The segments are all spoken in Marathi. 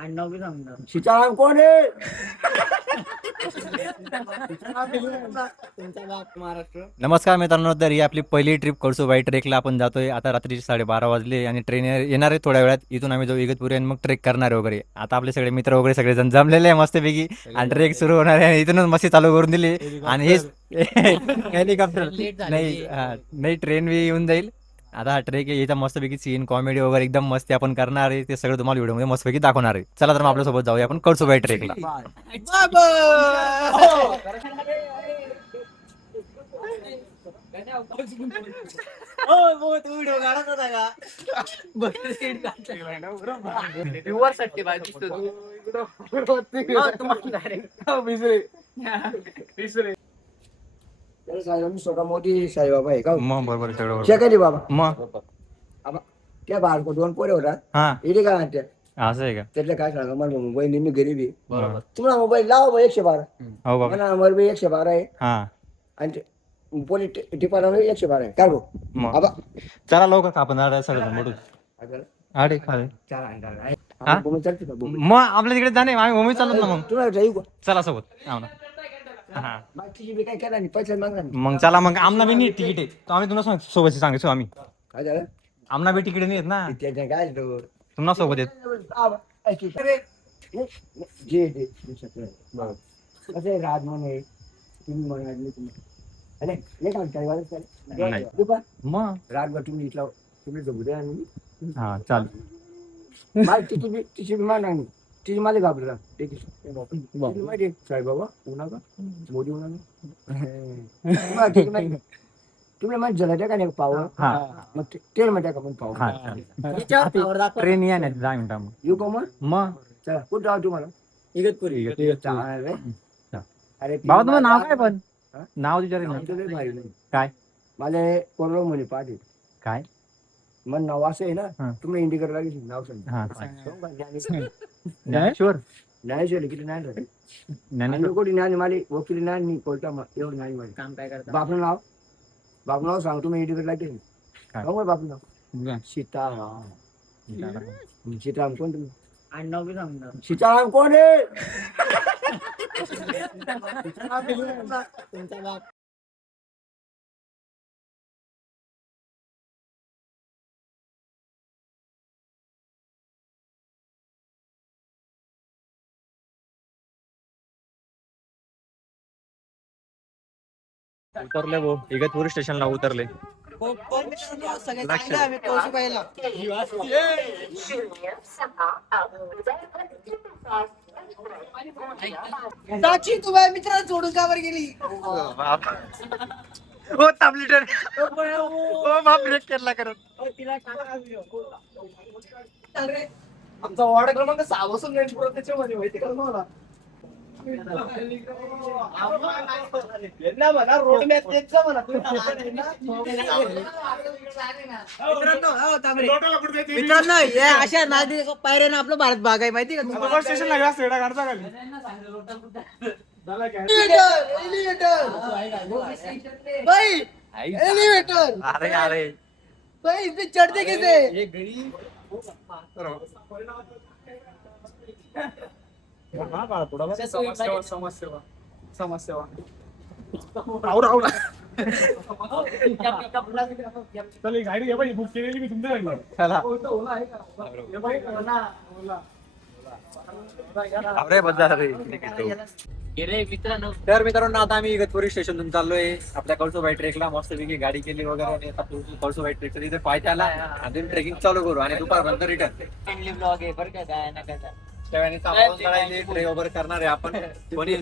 सीताराम कोण आहे? नमस्कार मित्रांनो, तर ही आपली पहिली ट्रिप कळसूबाई ट्रेकला आपण जातोय. आता रात्रीचे 12:30 वाजले आणि ट्रेन येणार आहे थोड्या वेळात. इथून आम्ही जाऊ इगतपुरी आणि मग ट्रेक करणार आहे वगैरे. आता आपले सगळे मित्र वगैरे सगळेजण जमलेले आहे मस्तपैकी आणि ट्रेक सुरू होणार आहे आणि इथूनच मस्ती चालू करून दिली. आणि हेच हेलिकॉप्टर नाही, नाही ट्रेन बी येऊन जाईल. आता हा ट्रेक आहे, इथं मस्तपैकी सीन कॉमेडी वगैरे एकदम मस्ती आपण करणार आहे. ते सगळं तुम्हाला व्हिडिओमध्ये मस्तपैकी दाखवणार आहे. चला तर मग आपल्यासोबत जाऊया आपण कळसूबाई ट्रेकला. स्वतः मोदी साईबाबा आहे का? मग बरोबर सगळं शेकाली बाबा मग त्या बाळको 2 पोरे होता. हा इथे काय म्हणते असं आहे का? त्यातलं काय सांगा मला मोबाईल मी गरीबी बरोबर. तुम्हाला मोबाईल लावा 112 हो बाबा. मला नंबर बी 112 आहे हा आणि पोलीस टिपाला 112 आहे काय भाऊ? मग आबा चला लवकर आपण सगळं मोठं आडे खाले. चार अंडा हा? भूमी चालते का भूमी? मग आपल्या तिकडे जाणे आम्ही भूमी चालत ना मग. तुला जाऊ का? चला सोबत हो ना. हा बाकीची बी काय केला नाही पैसे मागणार नाही. मग चला मग आमना बी नीट तिकीट आहे तर आम्ही तुला सोबत सांगायचो आम्ही. काय झालं आमना बी तिकीट नाही येत ना, त्याच्या काय तो तुम्हाला सोबत येत. जे कसं आहे राज म्हणे तुम्ही म्हणाले तुम्ही अरे नाही का काय वाजत नाही. मग राजभर तुम्ही इथला तुम्ही जमू द्या आणि हा चाल. तिची विमान आणि तिची माझे घाबरला माहिती साईबाबा उन्हा का मोदी उन्हा तुम्ही माझी जला का नाही पावर मग तेल मध्ये का पण पावर ट्रेन या नाही 10 मिनिटं मग. येऊ का मग चला कुठं जाऊ तुम्हाला इगतपुरी. चालेल रे. अरे बाबा तुम्हाला नाव काय पण नाव विचारेल ना. आमचं लय भारी नाही. काय मला कोरोना म्हणे पाठी काय मग नाव असं आहे ना हा. तुम्ही इंडिकेटर लागेल नाव हा सांगा ज्ञानेश्वर ज्ञानेश्वर किती ज्ञान राहते ज्ञानेश्वर कोटी ज्ञान माली वकील ज्ञान मी कोर्टा एवढं नाही माहिती काम काय करता बापलं नाव सांग तुम्ही इंडिकेटर लागेल काय? मग बापलं नाव सीताराम सीताराम कोण तुम्ही सीताराम कोण आहे? तुमचा बाप उतरले भाऊ इगतपुरी स्टेशनला उतरले. साक्षी तू माझ्या मित्राला सोडून कावर गेली. हो थांबली ट्रेन. हो बाप ब्रेक केला करत. आमचा वॉर्ड क्रमांक 6 बसून त्याच्यामध्ये माहिती का तुम्हाला म्हणा रोड मॅप म्हणा मित्रांनो हे अशा नादी पायऱ्यानं आपलं भारत भाग आहे माहिती का स्टेशनला एलिव्हेटर अरे अरे भाई इस पे चढ़ते कैसे समाजसेवा गाडी घ्या बुक केलेली मी तुमच्या तर मित्रांनो आता आम्ही इगतपुरी स्टेशनतून चाललोय आपल्या कळसूबाई ट्रेकला. मस्तपैकी गाडी केली वगैरे आणि आता कळसूबाई ट्रेकचा तिथे पाय आला आणि ट्रेकिंग चालू करू आणि दुपारपर्यंत रिटर्न ब्लॉग आहे बरं का काय ना काय ट्रेक वगैरे करणार आहे आपण. कोणी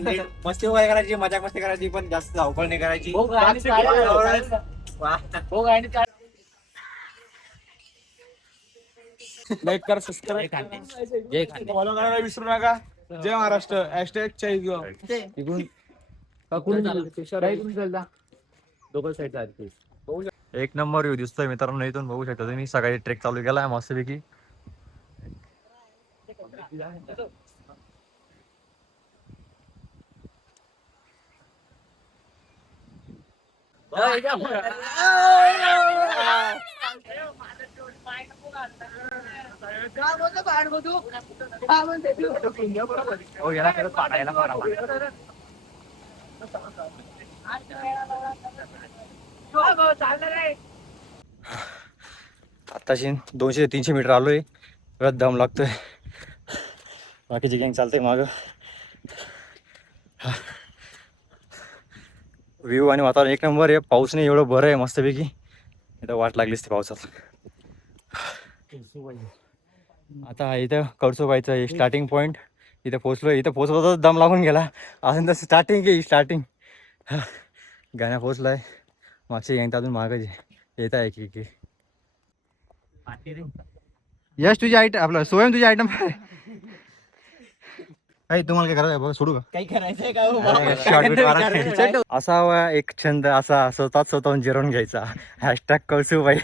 मस्ती वगैरे करायची मजा मस्ती करायची पण जास्त धावपळ नाही करायची. लाईक करा सबस्क्राईब फॉलो करायला विसरू नका. जय महाराष्ट्र हॅशटॅग चाळीसगाव. एक नंबर व्ह्यू दिसतोय मित्रांनो इथून बघू शकता तुम्ही. सकाळी ट्रेक चालू केला मस्तपैकी. हो याला करत पाडायला आताशी 200-300 मीटर आलोय. परत दम लागतोय. बाकीची गँग चालतंय माग. व्ह्यू आणि वातावरण एक नंबर आहे. पाऊस नाही एवढं बरं आहे मस्तपैकी. इथं वाट लागलीच ती पावसात. आता इथं कळसुबाईचं हे स्टार्टिंग पॉईंट. इथं पोचलो. इथं पोचवतच दम लागून गेला. अजून तर स्टार्टिंग आहे स्टार्टिंग. गाण्या पोचलाय. मागची गँग तर अजून मागच येत आहे की यश तुझी आयटम आपलं स्वयं तुझी आयटम काही तुम्हाला काय करायचं बघा सोडू का काही करायचंय का असावा एक छंद असा स्वतःहून जिरवून घ्यायचा. हॅशटॅग कळसूबाई.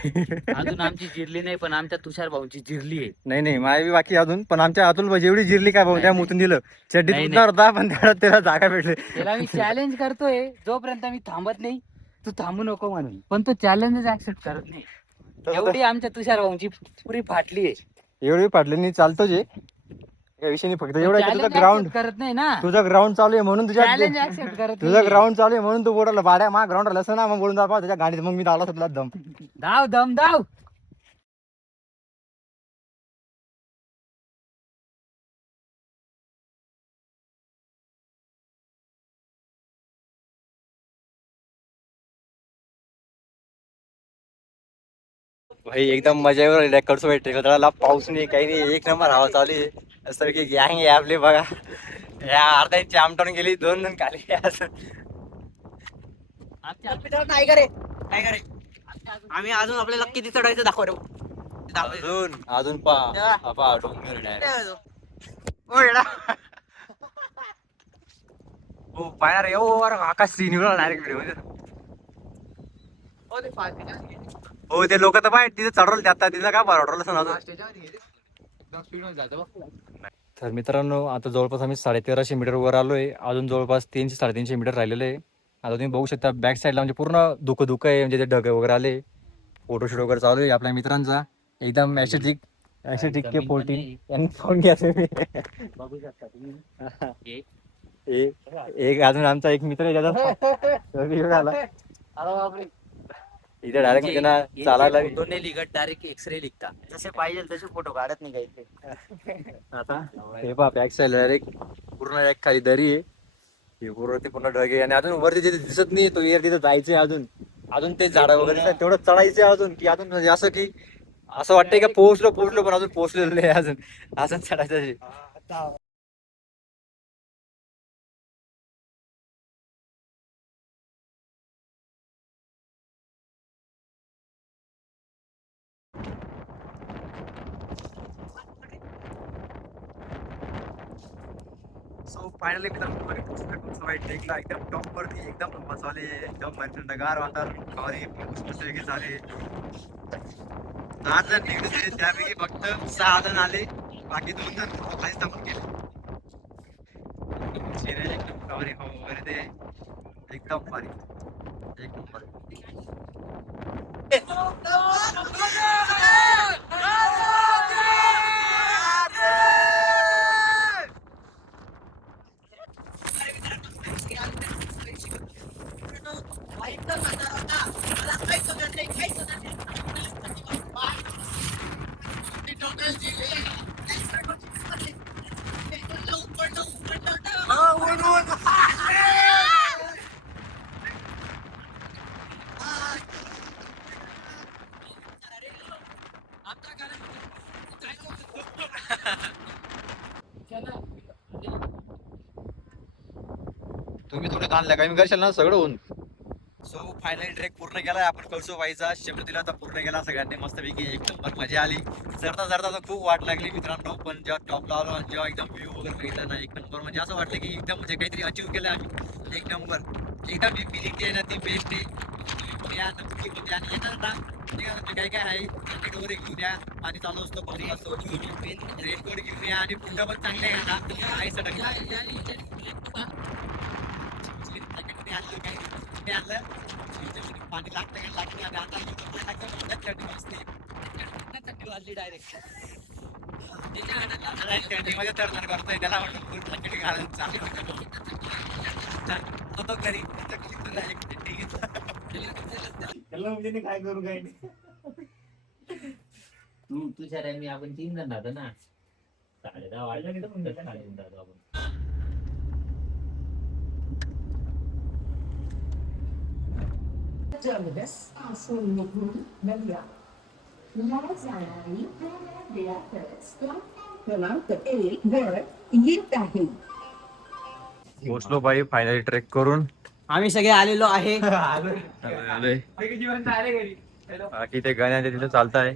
अजून आमची जिरली नाही पण आमच्या तुषार भाऊची जिरली आहे. नाही माझी बाकी अजून पण आमच्या अतुल भाऊ जेवढी जिरली काय भाऊ त्या मुतून दिलं. चड्डीत नाही, मुतणार होता पण त्याला जागा भेटली. त्याला मी चॅलेंज करतोय जोपर्यंत मी थांबत नाही तू थांबू नको म्हणून, पण तो चॅलेंजच ऍक्सेप्ट करत नाही. एवढी आमच्या तुषार भाऊची पुरी फाटली आहे. एवढी पाडली नाही चालतो जे काही विषय नाही. फक्त एवढं तुझं ग्राउंड करत नाही ना. तुझं ग्राउंड चालू आहे म्हणून चॅलेंज ऍक्सेप्ट करत तुझं ग्राउंड चालू आहे म्हणून तू बोलायला भाड्या मा ग्राउंड राहिलं असं ना मग बोलून दाखवा त्याच्या गाडीत. मग मी धावला तुला दम धाव दम धाव. भाई एकदम मजा कळसूबाई टेकला. पाऊस नाही काही नाही एक नंबर हवा चालू आहे. असं की गँग आहे आपली बघा. या अर्धा इंची आमटावून गेली 2 खाली. नाही करे काय करे आम्ही अजून आपल्याला किती चढायचं दाखव रे. अजून पा डोंगर हो पाहणार आकाश सीन डायरेक्ट व्हिडिओ. हो ते लोक तर पाय तिथे चढवलं ते आता तिथं का बरवलं. तर मित्रांनो आता जवळपास आम्ही 1350 मीटर वर आलोय. अजून जवळपास 300-350 मीटर राहिलेलं आहे. आता तुम्ही बघू शकता बॅक साईडला म्हणजे पूर्ण धुकं आहे. म्हणजे ते ढग वगैरे आले. फोटोशूट वगैरे चालू आहे आपल्या मित्रांचा. एकदम ॲस्टेटिक के 14 यांनी फोन घ्या तुम्ही. बघू शकता तुम्ही. एक अजून आमचा एक मित्र आहे त्याचा इथे डायरेक्ट त्यांना चालायला फोटोने लिगत डायरेक्ट एक्सरे लिखता. जसे पाहिजे तसे फोटो काढत नाही काही. आता हे पहा बॅक साईड डायरेक्ट पूर्ण एक खाली दरी आहे. हे पूर्ण ते पूर्ण ढग आहे आणि अजून वरती तिथे दिसत नाही. तो एअर तिथे जायचंय अजून ते झाडं वगैरे दिसतात. तेवढं चढायचंय अजून की अजून म्हणजे असं की असं वाटतंय का पोहोचलो पण अजून पोहोचलेलं नाही. अजून चढायचं. सो फायनली टेकला एकदम टॉप वरती एकदम मसाले एकदम थंडगार वातावरण खारी वेगळे झाले. 8 जण निघले त्यापैकी फक्त 6 जण आले. बाकी 2 जण खालीच थांबून गेले. एकदम खारी वगैरे ते एकदम भारी एक नंबर. तुम्ही थोडे ताण काय मी करशाल ना सगळं होऊन. सो फायनली ट्रेक पूर्ण केलाय आपण कळसूबाईचा. शेवट दिला तर पूर्ण केला सगळ्यांनी मस्तपैकी एक नंबर मजा आली. चढता तर खूप वाट लागली मित्रांनो. पण जेव्हा टॉपला आलो आणि जेव्हा एकदम व्ह्यू वगैरे बघितला ना एक नंबर म्हणजे असं वाटलं की एकदम म्हणजे काहीतरी अचीव केलं आम्ही एक नंबर. एकदम जी फिलिंग आहे ना ती बेस्ट आहे. आणि येणार ना काय काय आहे वगैरे घेऊन या. पाणी चालू असतो पाणी असतो रेनकोट घेऊन या आणि पुन्हा पण चांगले आहे पाणी लागतं आणि आता काय करू काय नाही. तू तुषार आहे मी आपण 3 जण राहतो ना 10:30 वाजले तर मग कसं खाली जातो आपण पोचलो बाई फायनली ट्रेक करून. आम्ही सगळे आलेलो आहे. बाकी ते गाण्या तिथे चालताय.